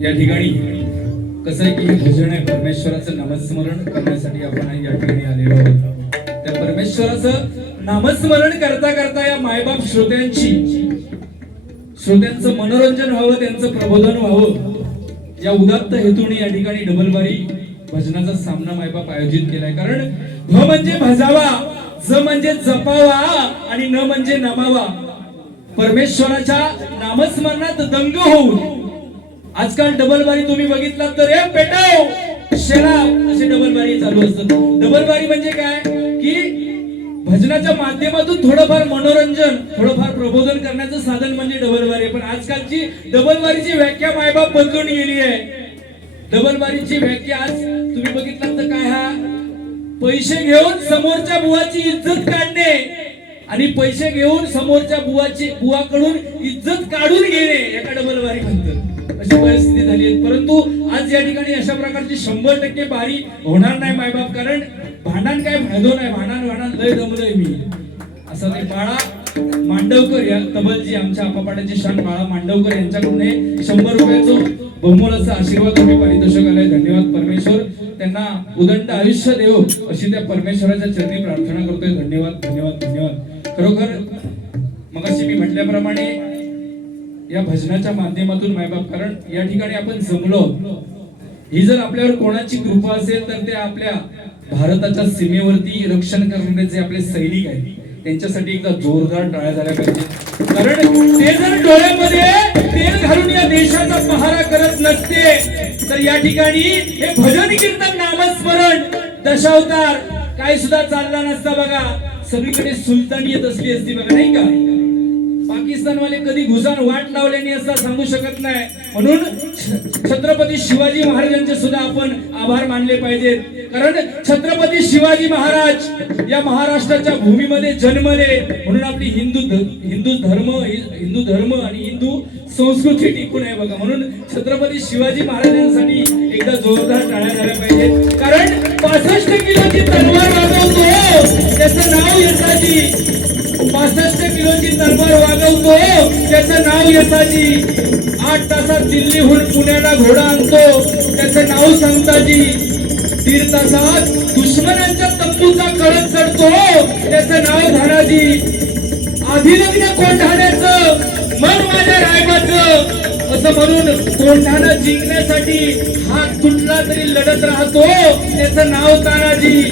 या ठिकाणी कसं आहे की हे भजन आहे परमेश्वराचं नामस्मरण करण्यासाठी आपण या ठिकाणी आलेलो आहोत. त्या परमेश्वराचं नामस्मरण करता करता या मायबाप श्रोत्यांचं मनोरंजन व्हावं, त्यांचं प्रबोधन व्हावं, या उदात्त हेतूने या ठिकाणी डबलबारी भजनाचा सामना मायबाप आयोजित केलाय. कारण भ म्हणजे भजावा, ज म्हणजे जपावा आणि न म्हणजे नमावा. परमेश्वराच्या नामस्मरणात दंग होऊन आजकाल डबलबारी तुम्ही बघितलात तर ए पेटाव शेला असे डबलबारी चालू असतात. डबलबारी म्हणजे काय की भजनाच्या माध्यमातून थोडंफार मनोरंजन, थोडंफार प्रबोधन करण्याचं साधन म्हणजे डबलबारी. पण आजकालची डबलबारीची व्याख्या मायबाप बदलून गेली आहे. डबलबारीची व्याख्या आज तुम्ही बघितलात तर काय, हा पैसे घेऊन समोरच्या बुवाची इज्जत काढणे आणि पैसे घेऊन समोरच्या बुवाकडून इज्जत काढून घेणे याला डबलबारी म्हणतात. अशी परिस्थिती झाली आहे. परंतु आज या ठिकाणी अशा प्रकारची 100% बारी होणार नाही मायबाप. कारण भांडण काय फायदो नाही, भांडण लय जमलंय मी असं ते. बाळा मांडवकर या तबलजी, आमच्या आपापाड्याचे शान बाळा मांडवकर यांच्याकडून 100 रुपयाचं बहुमोलाचा आशीर्वाद आणि पारितोषिक आलंय. धन्यवाद. परमेश्वर त्यांना उदंड आयुष्य देव अशी त्या परमेश्वराच्या चरणी प्रार्थना करतोय. धन्यवाद धन्यवाद धन्यवाद. खरोखर मगाशी मी म्हटल्याप्रमाणे या भजनाच्या माध्यमातून मायबाप, कारण या ठिकाणी आपण जमलो, ही जर आपल्यावर कोणाची कृपा असेल तर ते आपल्या भारताच्या सीमेवरती रक्षण करणारे जे आपले सैनिक आहेत त्यांच्यासाठी एकदा जोरदार टाळ्या झाल्या पाहिजे. कारण ते जर डोळ्यामध्ये तेल घालून या देशाचा पहारा करत नसते तर या ठिकाणी हे भजन कीर्तन नामस्मरण दशावतार काही सुद्धा चालला नसता. बघा सगळीकडे सुलतानी येत असली असती बघा, नाही का. पाकिस्तानवाले कधी घुसान वाट लावल्याने असं सांगू शकत नाही. म्हणून छत्रपती शिवाजी महाराजांचे सुद्धा आपण आभार मानले पाहिजेत. कारण छत्रपती शिवाजी महाराज या महाराष्ट्राच्या भूमीमध्ये जन्मले म्हणून आपली हिंदू धर्म आणि हिंदू संस्कृती टिकून आहे बघा. म्हणून छत्रपती शिवाजी महाराजांसाठी एकदा जोरदार टाळ्या झाल्या पाहिजेत. कारण 65 किलोची तलवार वागवतो त्याचं नाव यसाजी. 65 किलोची तलवार वागवतो त्याचं नाव यसाजी. 8 तासात दिल्लीहून पुण्याला घोडा आणतो त्याचं नाव संताजी. 1.5 तासात दुश्मनांच्या तंबूचा कळस चढतो त्याचं नाव धनाजी. आधी लग्न कोंढाण्याचं मन माझ्या रायबाचं असं म्हणून कोंढाणा जिंकण्यासाठी हात तुटला तरी लढत राहतो त्याचं नाव तानाजी.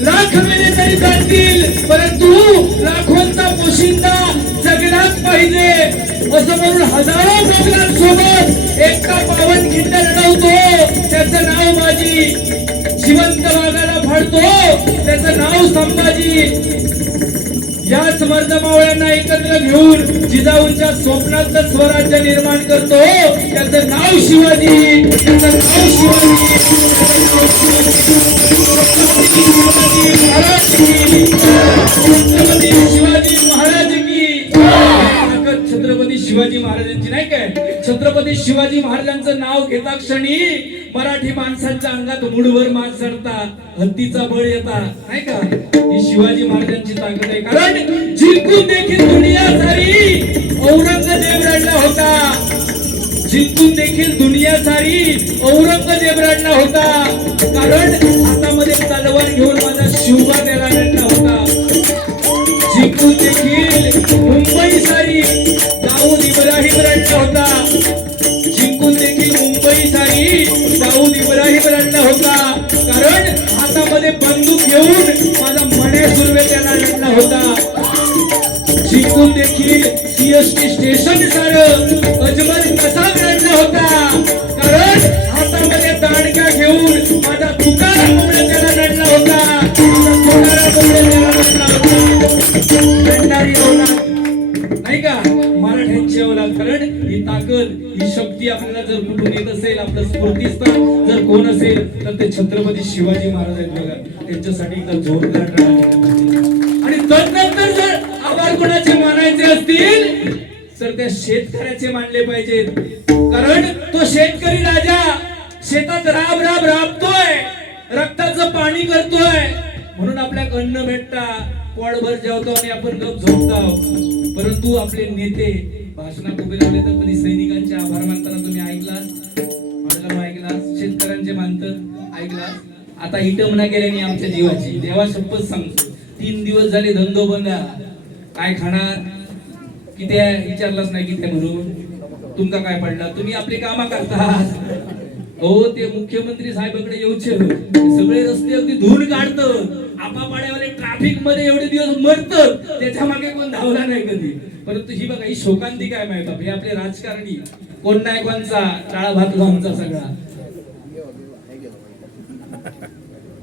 लाख मेले तरी जातील परंतु लाखोंचा पोशिंदा जगलाच पाहिजे असं म्हणून हजारो मोगलांसोबत एकटा पावन खिंड लढवतो त्याचं नाव माझी. जिवंत वाघाला फाडतो त्याचं नाव संभाजी. याच मर्दमावळ्यांना एकत्र घेऊन जिजाऊंच्या स्वप्नातलं स्वराज्य निर्माण करतो त्याचं नाव शिवाजी. त्याचं नाव शिवाजी. छत्रपती शिवाजी महाराज की ताकद छत्रपती शिवाजी महाराजांची नाही काय. छत्रपती शिवाजी महाराजांचं नाव घेता क्षणी मराठी माणसांच्या अंगात मुठभर मात चढता, हत्तीचा बळ येता नाही का. ही शिवाजी महाराजांची ताकद आहे. कारण जिंकून देखील दुनिया सारी औरंगजेब रडला होता. जिंकून देखील दुनिया सारी औरंगजेब रडला होता. कारण हातामध्ये तलवार घेऊन माझा शिवबा त्याला रडला होता. जिंकून देखील मुंबई सारी दाऊद इब्राहिम रडला होता. जिंकून देखील मुंबई सारी दाऊद इब्राहिम रडला होता. कारण हातामध्ये बंदूक घेऊन माझा मण्या सुर्वे त्याला रडला होता. जिंकून देखील सीएसटी स्टेशन सारं अजमल कसा रडला होता. कारण हातामध्ये दांडका घेऊन माझा तुकाराम त्याला रडला होता. रडणारी औलाद नाही का मराठ्यांची औलाद. कारण ही ताकद, ही शक्ती आपल्याला जर कुठून येत असेल, आपलं स्फूर्तिस्थान जर कोण असेल तर ते छत्रपती शिवाजी महाराज आहेत बघा. त्यांच्यासाठी एकदा जोरदार टाळ्या. आणि तदनंतर जर आभार कोणाचे मानायचे असतील तर त्या शेतकऱ्याचे मानले पाहिजेत. कारण तो शेतकरी राजा शेतात राबतोय, रक्ताचं पाणी करतोय म्हणून आपल्या अन्न भेटता, पोटभर जेवतो आणि आपण गप झोपतो. परंतु आपले नेते भाषणात उभे राहिले तर कधी सैनिकांचे आभार मानताना तुम्ही ऐकलात शेतकऱ्यांचे मानतं ऐकला. आता इटमना केल्याने आमच्या जीवाची देवा शपथ सांगतो. 3 दिवस झाले धंदो बंद. काय खाणार किती आहे विचारलाच नाही किती म्हणून. तुमका काय पडला तुम्ही आपली कामा करता. हो ते मुख्यमंत्री साहेबांकडे येऊचे सगळे रस्ते अगदी धुवून काढतं. आपापाड्यावाले ट्रॅफिक मध्ये एवढे दिवस मरतं त्याच्या मागे कोण धावला नाही कधी. परंतु ही बघा ही शोकांती काय माहिती हे आपले राजकारणी कोण नाही कोणचा टाळा भात आमचा सगळा.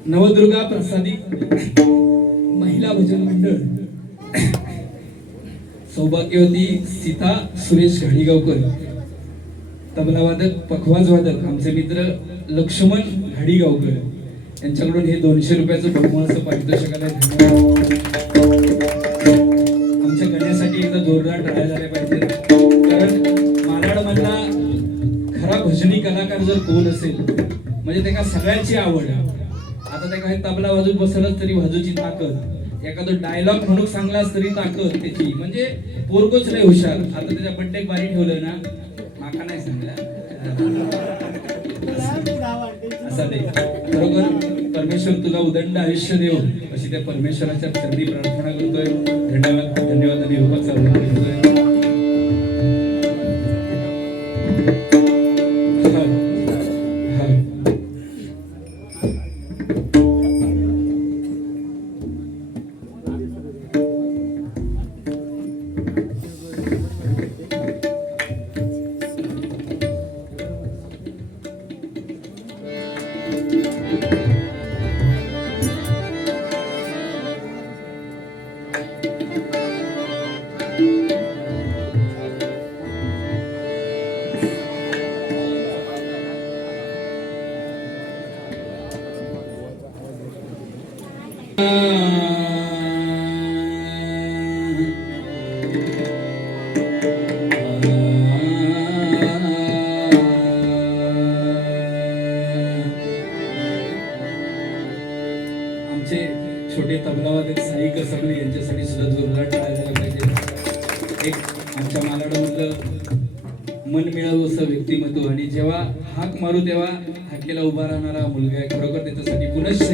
नवदुर्गा प्रसादी महिला भजन मंडळ सौभाग्यवती सीता सुरेश घाडीगावकर, तबलावादक पखवाज वादक आमचे मित्र लक्ष्मण घाडीगावकर यांच्याकडून हे 200 रुपयाचं बहुमान असं पारितोषिक आलंय. आमच्या गण्यासाठी एकदा जोरदार टाळ्या झाल्या पाहिजे. कारण मालाड मधला खरा भजनी कलाकार जर कोण असेल म्हणजे त्याला सगळ्यांची आवड. आता त्या काही तबला वाजून बसलच तरी वाजूची ताकद, एखादं डायलॉग म्हणून सांगलास तरी ताकद त्याची. म्हणजे पोरगोच लय हुशार. आता त्याच्या बड्डे बारी ठेवलं ना माका नाही सांगला असं ते. बरोबर परमेश्वर तुला उदंड आयुष्य देव अशी त्या परमेश्वराच्या चरणी प्रार्थना करतोय. धन्यवाद धन्यवाद आणि उपस्थित करतोय. छोटे तबलावादक साई कसबले यांच्यासाठी सुद्धा जोरदार टाळ्या झाल्या पाहिजे. एक आमच्या मालाडमधलं मन मिळावं असं व्यक्तिमत्व आणि जेव्हा हाक मारू तेव्हा हाकेला उभा राहणारा मुलगा आहे. खरोखर त्याच्यासाठी पुनश्च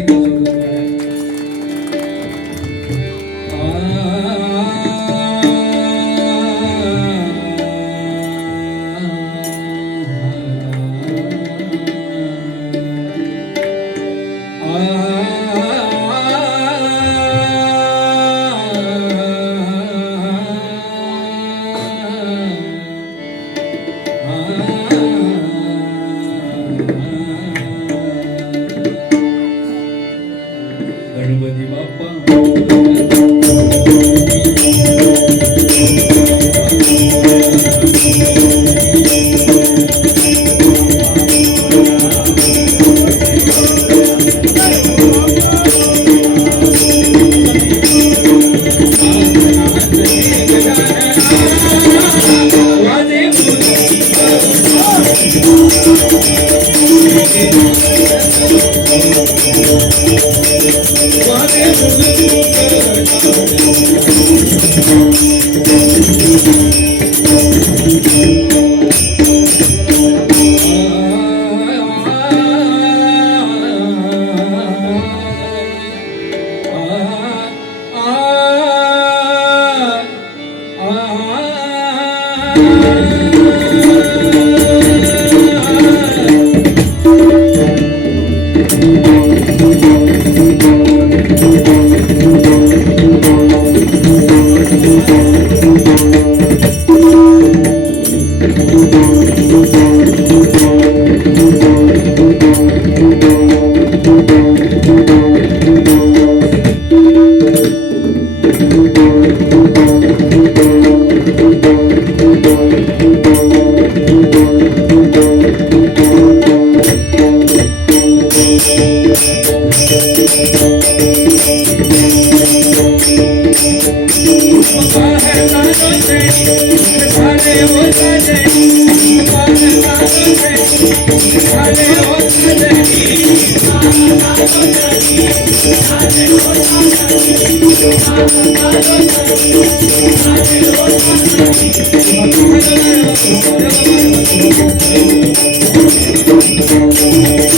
Ganpati Bappa Thank you.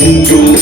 Thank you.